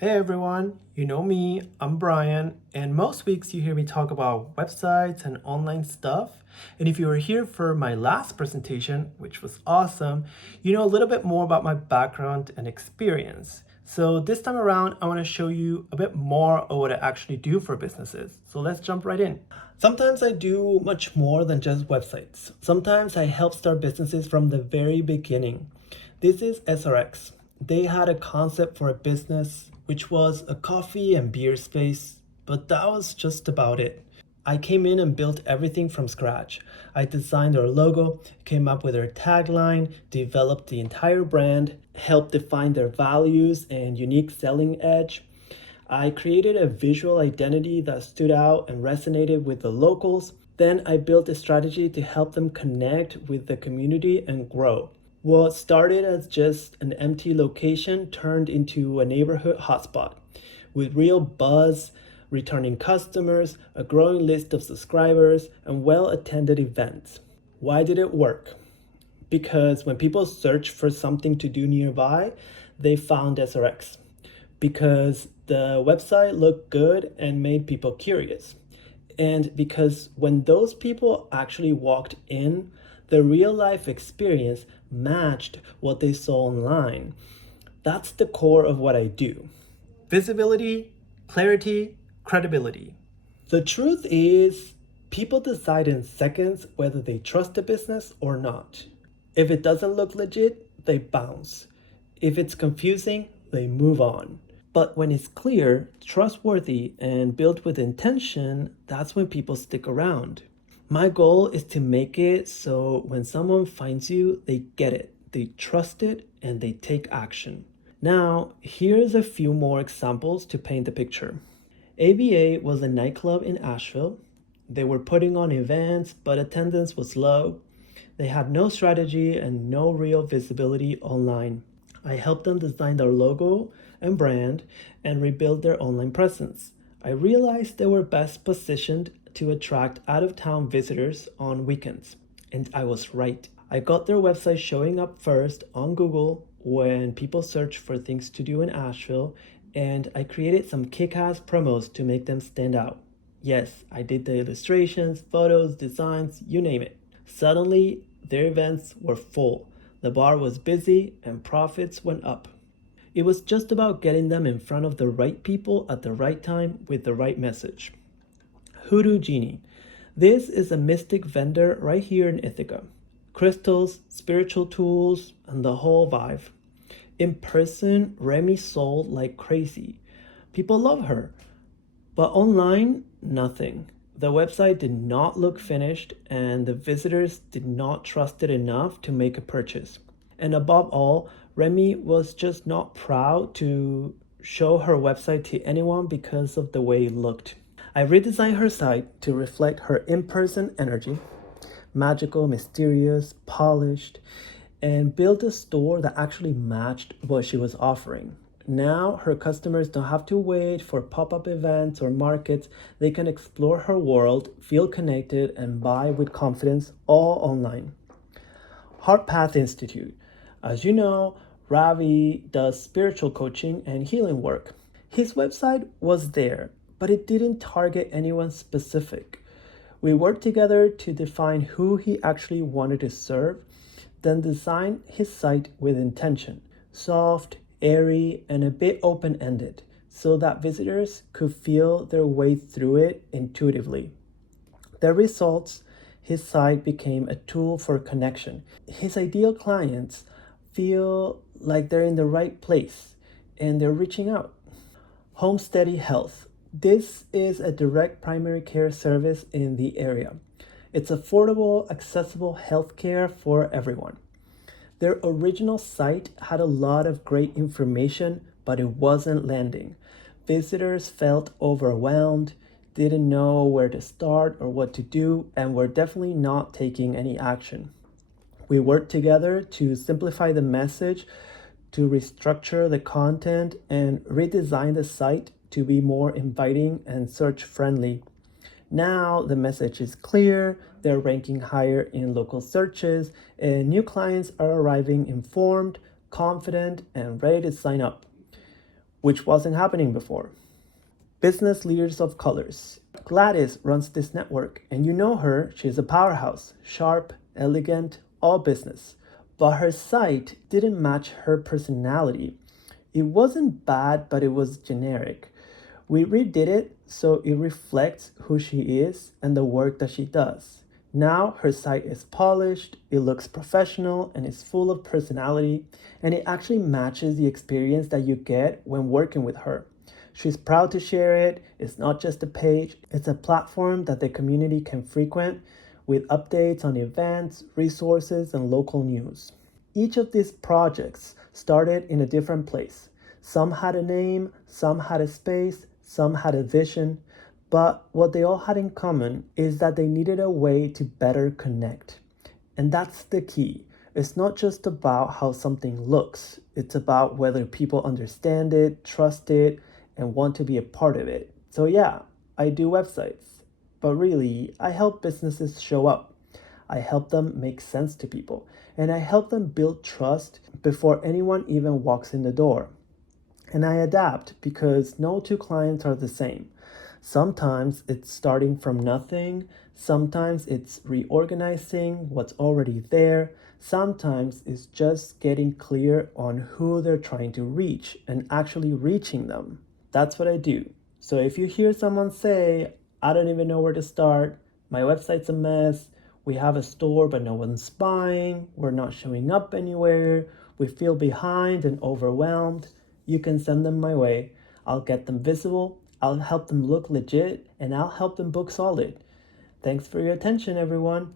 Hey everyone, you know me, I'm Brian, and most weeks you hear me talk about websites and online stuff. And if you were here for my last presentation, which was awesome, you know a little bit more about my background and experience. So this time around, I want to show you a bit more of what I actually do for businesses. So let's jump right in. Sometimes I do much more than just websites. Sometimes I help start businesses from the very beginning. This is SRX. They had a concept for a business, which was a coffee and beer space, but that was just about it. I came in and built everything from scratch. I designed their logo, came up with their tagline, developed the entire brand, helped define their values and unique selling edge. I created a visual identity that stood out and resonated with the locals. Then I built a strategy to help them connect with the community and grow. What started as just an empty location turned into a neighborhood hotspot with real buzz, returning customers, a growing list of subscribers, and well attended events. Why did it work? Because when people searched for something to do nearby, they found SRX. Because the website looked good and made people curious. And because when those people actually walked in, the real life experience matched what they saw online. That's the core of what I do. Visibility, clarity, credibility. The truth is, people decide in seconds whether they trust a business or not. If it doesn't look legit, they bounce. If it's confusing, they move on. But when it's clear, trustworthy, and built with intention, that's when people stick around. My goal is to make it so when someone finds you, they get it, they trust it, and they take action. Now, here's a few more examples to paint the picture. ABA was a nightclub in Asheville. They were putting on events, but attendance was low. They had no strategy and no real visibility online. I helped them design their logo and brand and rebuild their online presence. I realized they were best positioned to attract out of town visitors on weekends. And I was right. I got their website showing up first on Google when people search for things to do in Asheville, and I created some kick ass promos to make them stand out. Yes, I did the illustrations, photos, designs, you name it. Suddenly, their events were full. The bar was busy and profits went up. It was just about getting them in front of the right people at the right time with the right message. Hoodoo Genie. This is a mystic vendor right here in Ithaca. Crystals, spiritual tools, and the whole vibe. In person, Remy sold like crazy. People love her. But online, nothing. The website did not look finished, and the visitors did not trust it enough to make a purchase. And above all, Remy was just not proud to show her website to anyone because of the way it looked. I redesigned her site to reflect her in person energy, magical, mysterious, polished, and built a store that actually matched what she was offering. Now her customers don't have to wait for pop up events or markets. They can explore her world, feel connected, and buy with confidence all online. Heart Path Institute. As you know, Ravi does spiritual coaching and healing work. His website was there, but it didn't target anyone specific. We worked together to define who he actually wanted to serve, then design his site with intention, soft, airy, and a bit open ended, so that visitors could feel their way through it intuitively. The results, his site became a tool for connection. His ideal clients feel like they're in the right place and they're reaching out. Homesteady Health. This is a direct primary care service in the area. It's affordable, accessible healthcare for everyone. Their original site had a lot of great information, but it wasn't landing. Visitors felt overwhelmed, didn't know where to start or what to do, and were definitely not taking any action. We worked together to simplify the message, to restructure the content, and redesign the site to be more inviting and search friendly. Now the message is clear, they're ranking higher in local searches, and new clients are arriving informed, confident, and ready to sign up. which wasn't happening before. Business leaders of colors. Gladys runs this network, and you know her, she's a powerhouse, sharp, elegant, all business. But her site didn't match her personality. It wasn't bad, but it was generic. We redid it so it reflects who she is and the work that she does. Now her site is polished, it looks professional, and is full of personality, and it actually matches the experience that you get when working with her. She's proud to share it. It's not just a page, it's a platform that the community can frequent with updates on events, resources, and local news. Each of these projects started in a different place. Some had a name, some had a space, some had a vision, but what they all had in common is that they needed a way to better connect. And that's the key. It's not just about how something looks, it's about whether people understand it, trust it, and want to be a part of it. So, yeah, I do websites, but really, I help businesses show up. I help them make sense to people, and I help them build trust before anyone even walks in the door. And I adapt because no two clients are the same. Sometimes it's starting from nothing, sometimes it's reorganizing what's already there, sometimes it's just getting clear on who they're trying to reach and actually reaching them. That's what I do. So if you hear someone say, I don't even know where to start, my website's a mess, we have a store but no one's buying, we're not showing up anywhere, we feel behind and overwhelmed, you can send them my way. I'll get them visible, I'll help them look legit, and I'll help them book solid. Thanks for your attention, everyone.